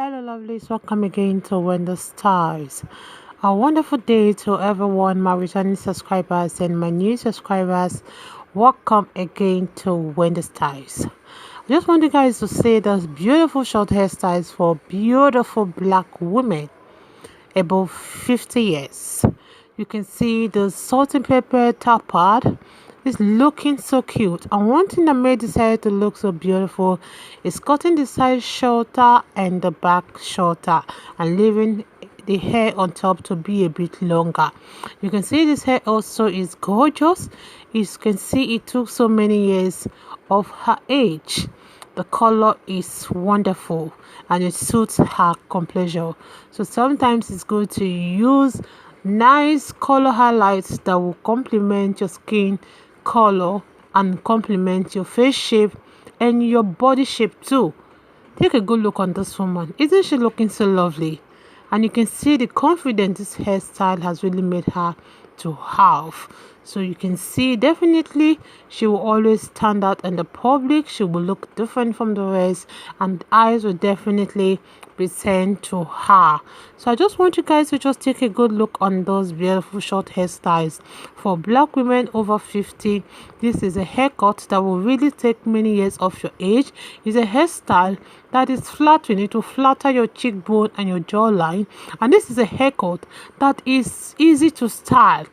Hello lovelies, welcome again to Wendy Styles. A wonderful day to everyone, my returning subscribers and my new subscribers. Welcome again to Wendy Styles. I just want you guys to say those beautiful short hairstyles for beautiful black women above 50 years. You can see the salt and pepper top part is looking so cute, and one thing that made this hair to look so beautiful is cutting the side shorter and the back shorter and leaving the hair on top to be a bit longer. You can see this hair also is gorgeous. You can see it took so many years of her age. The color is wonderful and it suits her complexion. So sometimes it's good to use nice color highlights that will complement your skin color and complement your face shape and your body shape too. Take a good look on this woman. Isn't she looking so lovely? And you can see the confidence this hairstyle has really made her to have. So you can see definitely she will always stand out in the public. She will look different from the rest and eyes will definitely be sent to her. So I just want you guys to just take a good look on those beautiful short hairstyles for black women over 50. This is a haircut that will really take many years of your age. It's a hairstyle that is flattering. It will flatter your cheekbone and your jawline, and this is a haircut that is easy to style.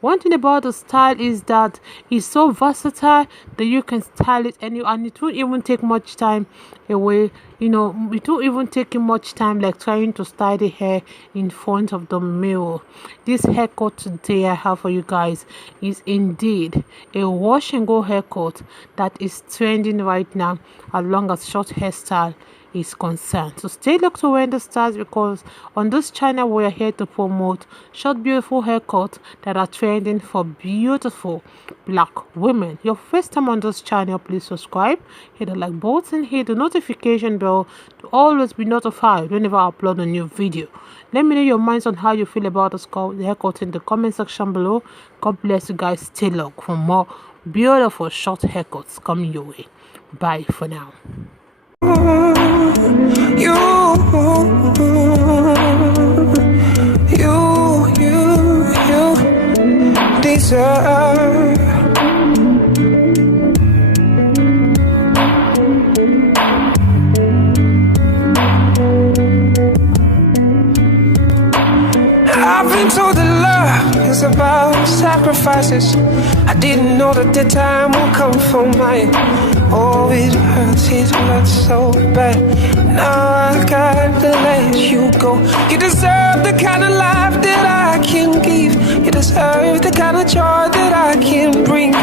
One thing about the style is that it's so versatile that you can style it and it won't even take much time away. It won't even take you much time like trying to style the hair in front of the mirror. This haircut today I have for you guys is indeed a wash and go haircut that is trending right now as long as short hairstyle is concerned. So stay locked to Wendy Styles, because on this channel we are here to promote short beautiful haircuts that are trending for beautiful black women. Your first time on this channel, please subscribe, hit the like button, hit the notification bell to always be notified whenever I upload a new video. Let me know your minds on how you feel about the haircut in the comment section below. God bless you guys. Stay locked for more beautiful short haircuts coming your way. Bye for now. You deserve I've been told that love is about sacrifices. I didn't know that the time will come for mine. Oh, it hurts so bad. Now I gotta let you go. You deserve the kind of life that I can give. You deserve the kind of joy that I can bring.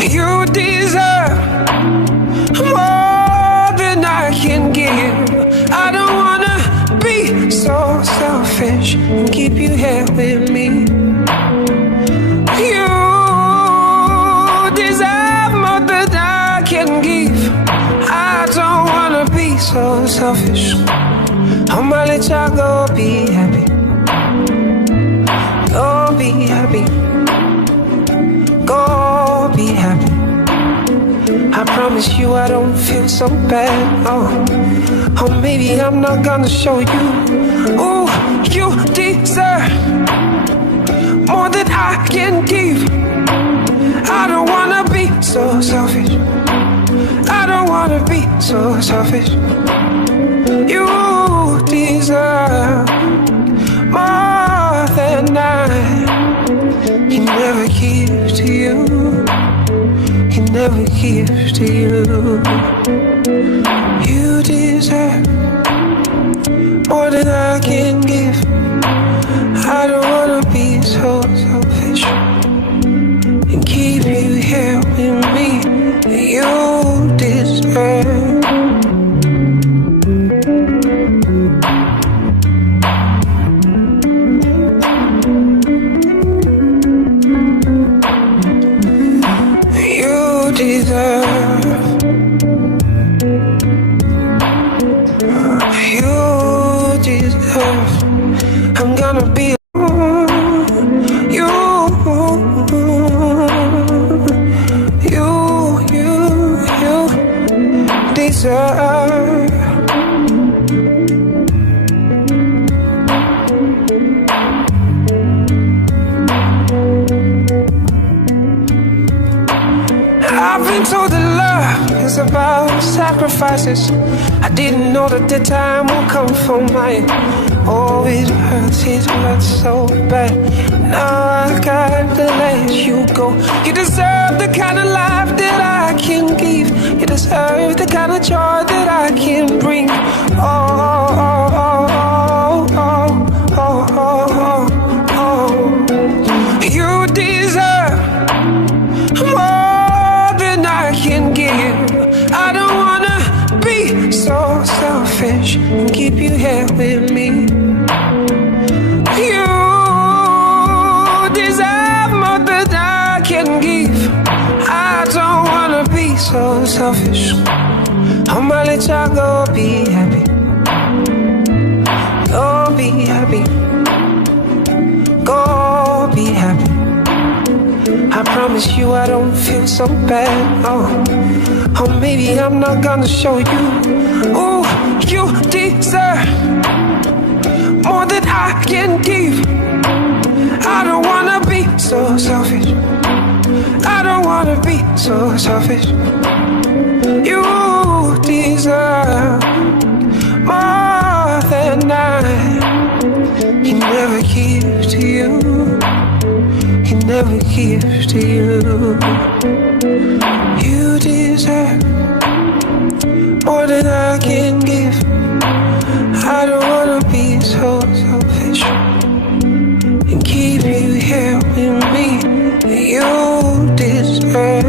You deserve more than I can give. I don't wanna be so selfish and keep you here with me. You deserve more than I can give. I don't wanna be so selfish. I'ma let y'all go be happy. Go be happy. Go be happy. I promise you I don't feel so bad. Oh, maybe I'm not gonna show you. Oh, you deserve more than I can give. I don't wanna be so selfish. I don't wanna be so selfish. You deserve more than I can never give to you. Can never give to you. You deserve more than I can give. I don't wanna be so selfish and keep you here with me. You deserve. You deserve. You deserve. I'm gonna be you. deserve. I've been told that love is about sacrifices. I didn't know that the time will come for mine. Oh, it hurts so bad. Now I gotta let you go. You deserve the kind of life that I can give. You deserve the kind of joy that I can bring. Oh, oh, oh, oh, oh, oh, oh, oh. You deserve more than I can give. I don't wanna be so selfish and keep you here with me. You deserve more than I can give. I don't wanna be so selfish. I'ma let y'all go be happy. Go be happy. Go be happy. I promise you I don't feel so bad. Oh, maybe I'm not gonna show you. Oh, you deserve more than I can give. I don't wanna be so selfish. I don't wanna be so selfish. You deserve more than I can never give to you. Can never give to you. You deserve more than I can give. I don't wanna be so selfish and keep you here with me. You deserve.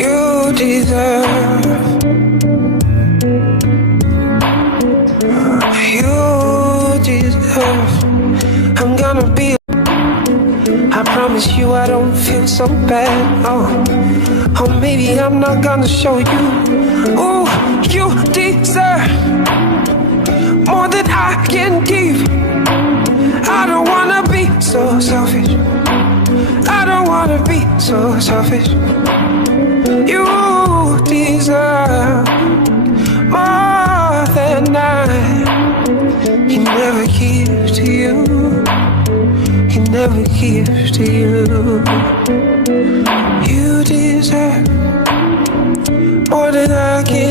You deserve. You deserve. I'm gonna be. I promise you I don't feel so bad. Oh, maybe I'm not gonna show you. Oh, you deserve more than I can give. I don't wanna be so selfish. I don't wanna be so selfish. You deserve more than I can never give to you. Can never give to you. You deserve more than I can